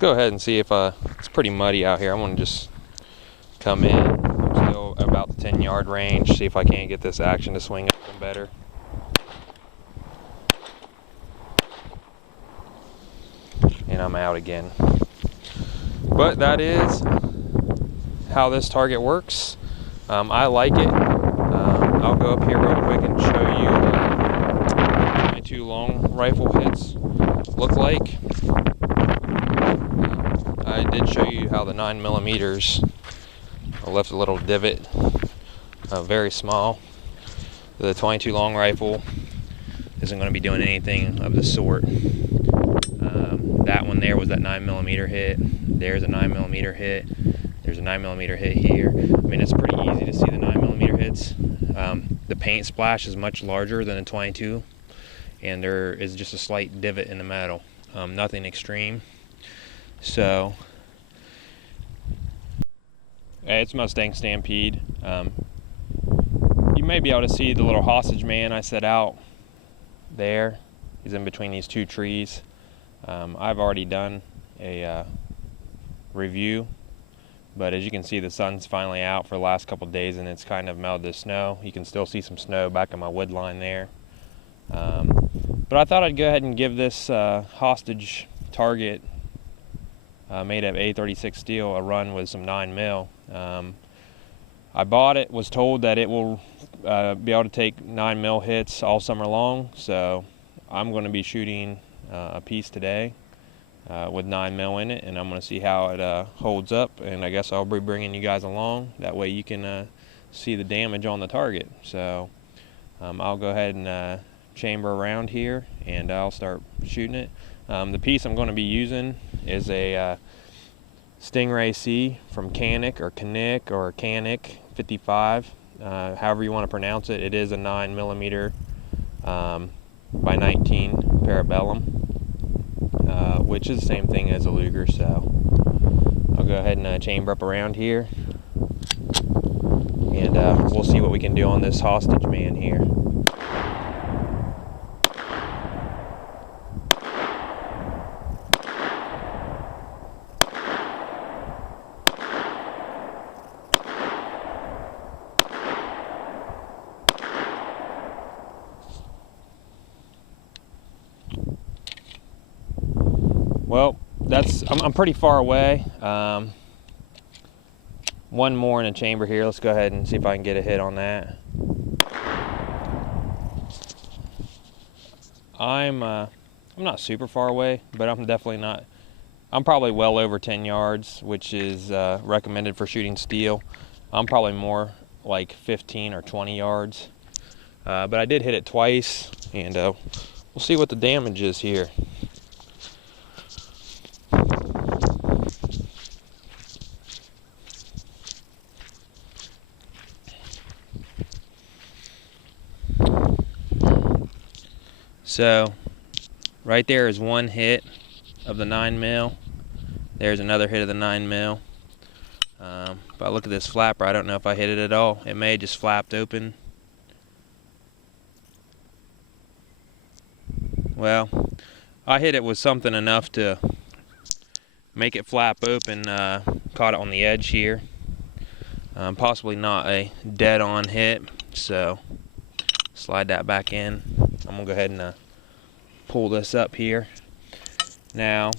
go ahead and see if it's pretty muddy out here. I'm gonna just come in. I'm still about the 10-yard range, see if I can't get this action to swing up better. And I'm out again. But that is how this target works. I like it. I'll go up here real quick and show you what my 2 long rifle hits look like. I did show you how the 9mm, I left a little divot, very small. The 22 long rifle isn't going to be doing anything of the sort. That one there was that 9mm hit. There's a 9mm hit. There's a 9mm hit here. I mean, it's pretty easy to see the 9mm hits. The paint splash is much larger than a 22, and there is just a slight divot in the metal. Nothing extreme. So, it's Mustang Stampede. You may be able to see the little hostage man I set out there. He's in between these 2 trees. I've already done a review, but as you can see, the sun's finally out for the last couple of days and it's kind of melted to snow. You can still see some snow back in my wood line there. But I thought I'd go ahead and give this hostage target made of A36 steel a run with some 9mm. I bought it, was told that it will be able to take 9mm hits all summer long, so I'm going to be shooting a piece today with 9mm in it, and I'm going to see how it holds up, and I guess I'll be bringing you guys along. That way you can see the damage on the target. So I'll go ahead and chamber around here, and I'll start shooting it. The piece I'm going to be using is a Stingray C from Canik or Canik 55, however you want to pronounce it. It is a 9mm by 19 Parabellum, which is the same thing as a Luger. So I'll go ahead and chamber up around here, and we'll see what we can do on this hostage man here. Well, I'm pretty far away. One more in a chamber here. Let's go ahead and see if I can get a hit on that. I'm not super far away, but I'm definitely not. I'm probably well over 10 yards, which is recommended for shooting steel. I'm probably more like 15 or 20 yards. But I did hit it twice, and we'll see what the damage is here. So right there is one hit of the 9mm. There's another hit of the 9mm. If I look at this flapper, I don't know if I hit it at all. It may have just flapped open. Well, I hit it with something enough to make it flap open. Caught it on the edge here. Possibly not a dead-on hit, so slide that back in. I'm gonna go ahead and pull this up here. Now,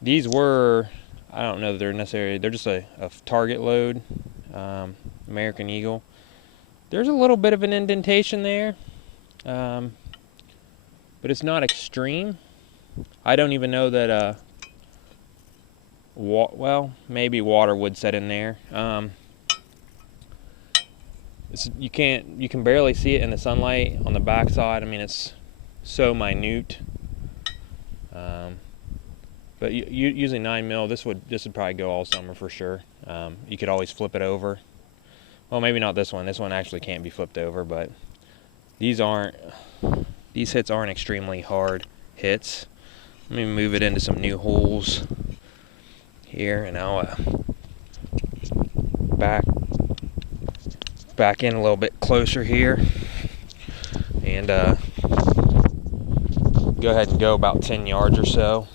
these were, I don't know that they're necessarily, they're just a target load, American Eagle. There's a little bit of an indentation there, but it's not extreme. I don't even know that, well, maybe water would set in there. You can barely see it in the sunlight on the back side. I mean, it's so minute. But using 9mm, this would probably go all summer for sure. You could always flip it over. Well, maybe not this one. This one actually can't be flipped over, but these hits aren't extremely hard hits. Let me move it into some new holes here, and I'll back in a little bit closer here, and go ahead and go about 10 yards or so.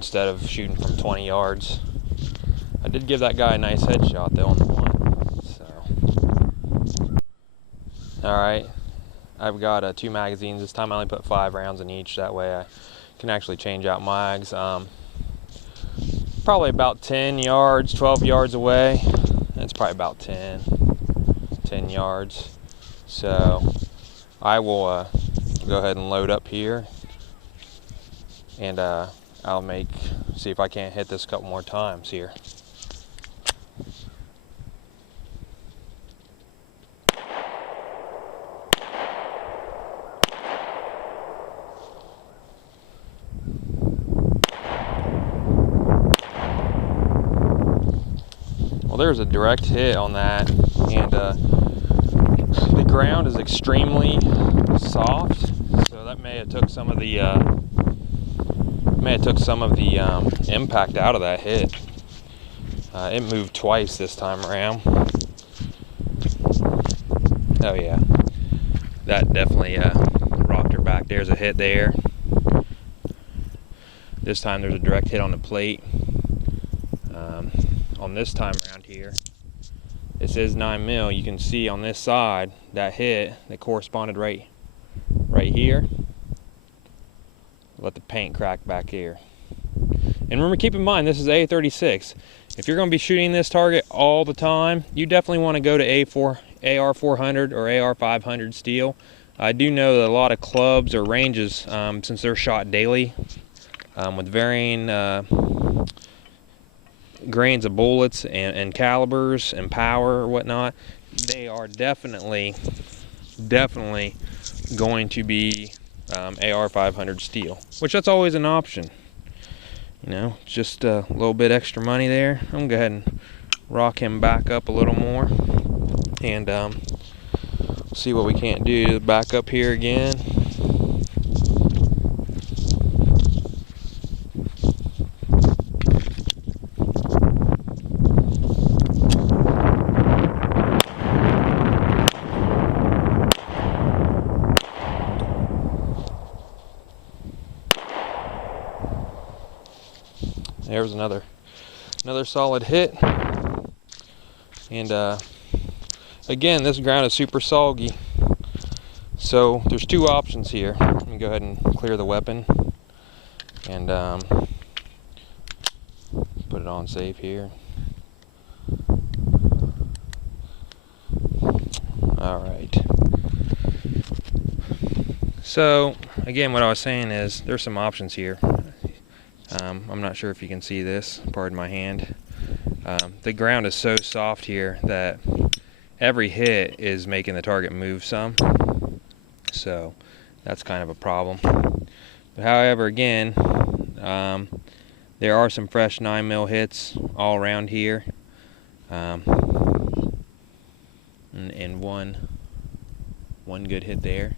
instead of shooting from 20 yards. I did give that guy a nice headshot though on the one. So, all right, I've got 2 magazines. This time I only put 5 rounds in each. That way I can actually change out mags. Probably about 10 yards, 12 yards away. It's probably about 10 yards. So I will go ahead and load up here, and I'll see if I can't hit this a couple more times here. Well, there's a direct hit on that, and the ground is extremely soft, so that may have took some of the impact out of that hit. It moved twice this time around. Oh yeah, that definitely rocked her back. There's a hit there. This time there's a direct hit on the plate. On this time around here, it says 9mm. You can see on this side that hit that corresponded right here. Let the paint crack back here. And remember, keep in mind, this is A36. If you're going to be shooting this target all the time, you definitely want to go to AR400 or AR500 steel. I do know that a lot of clubs or ranges, since they're shot daily, with varying grains of bullets and calibers and power or whatnot, they are definitely going to be AR500 steel, which that's always an option. You know, just a little bit extra money there. I'm gonna go ahead and rock him back up a little more, and see what we can't do. Back up here again. There's another solid hit. And again, this ground is super soggy, so there's 2 options here. Let me go ahead and clear the weapon and put it on safe here. Alright, so again, what I was saying is there's some options here. I'm not sure if you can see this, pardon my hand. The ground is so soft here that every hit is making the target move some, so that's kind of a problem. But however, again, there are some fresh 9mm hits all around here, and one good hit there,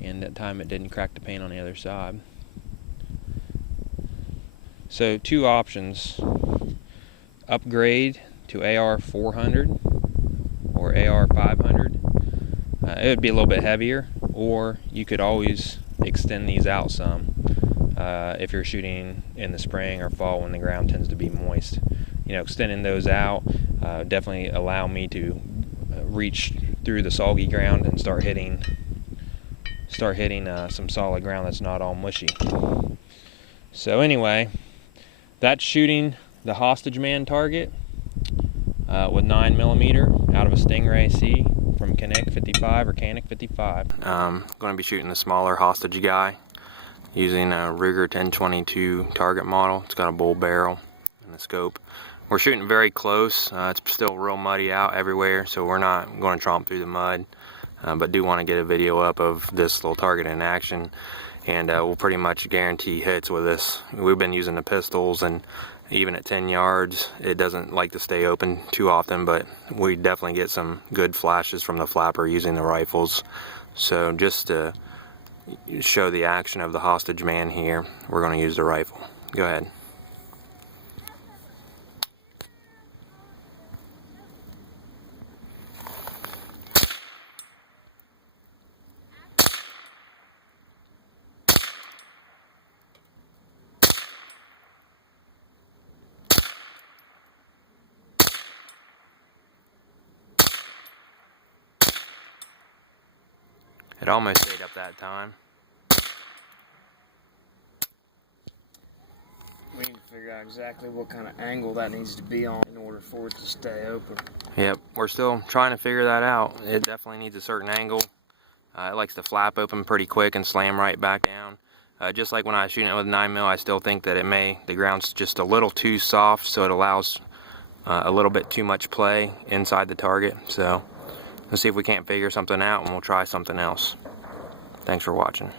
and that time it didn't crack the paint on the other side. So 2 options: upgrade to AR400 or AR500. It would be a little bit heavier, or you could always extend these out some if you're shooting in the spring or fall when the ground tends to be moist. You know, extending those out definitely allow me to reach through the soggy ground and start hitting some solid ground that's not all mushy. So anyway, that's shooting the hostage man target with 9mm out of a Stingray C from Canik 55 or Canik 55. I'm going to be shooting the smaller hostage guy using a Rigger 1022 target model. It's got a bull barrel and a scope. We're shooting very close. It's still real muddy out everywhere, so we're not going to tromp through the mud, but do want to get a video up of this little target in action. And we'll pretty much guarantee hits with this. We've been using the pistols, and even at 10 yards, it doesn't like to stay open too often, but we definitely get some good flashes from the flapper using the rifles. So just to show the action of the hostage man here, we're going to use the rifle. Go ahead. It almost stayed up that time. We need to figure out exactly what kind of angle that needs to be on in order for it to stay open. Yep, we're still trying to figure that out. It definitely needs a certain angle. It likes to flap open pretty quick and slam right back down. Just like when I was shooting it with 9mm, I still think that the ground's just a little too soft, so it allows a little bit too much play inside the target. So let's see if we can't figure something out, and we'll try something else. Thanks for watching.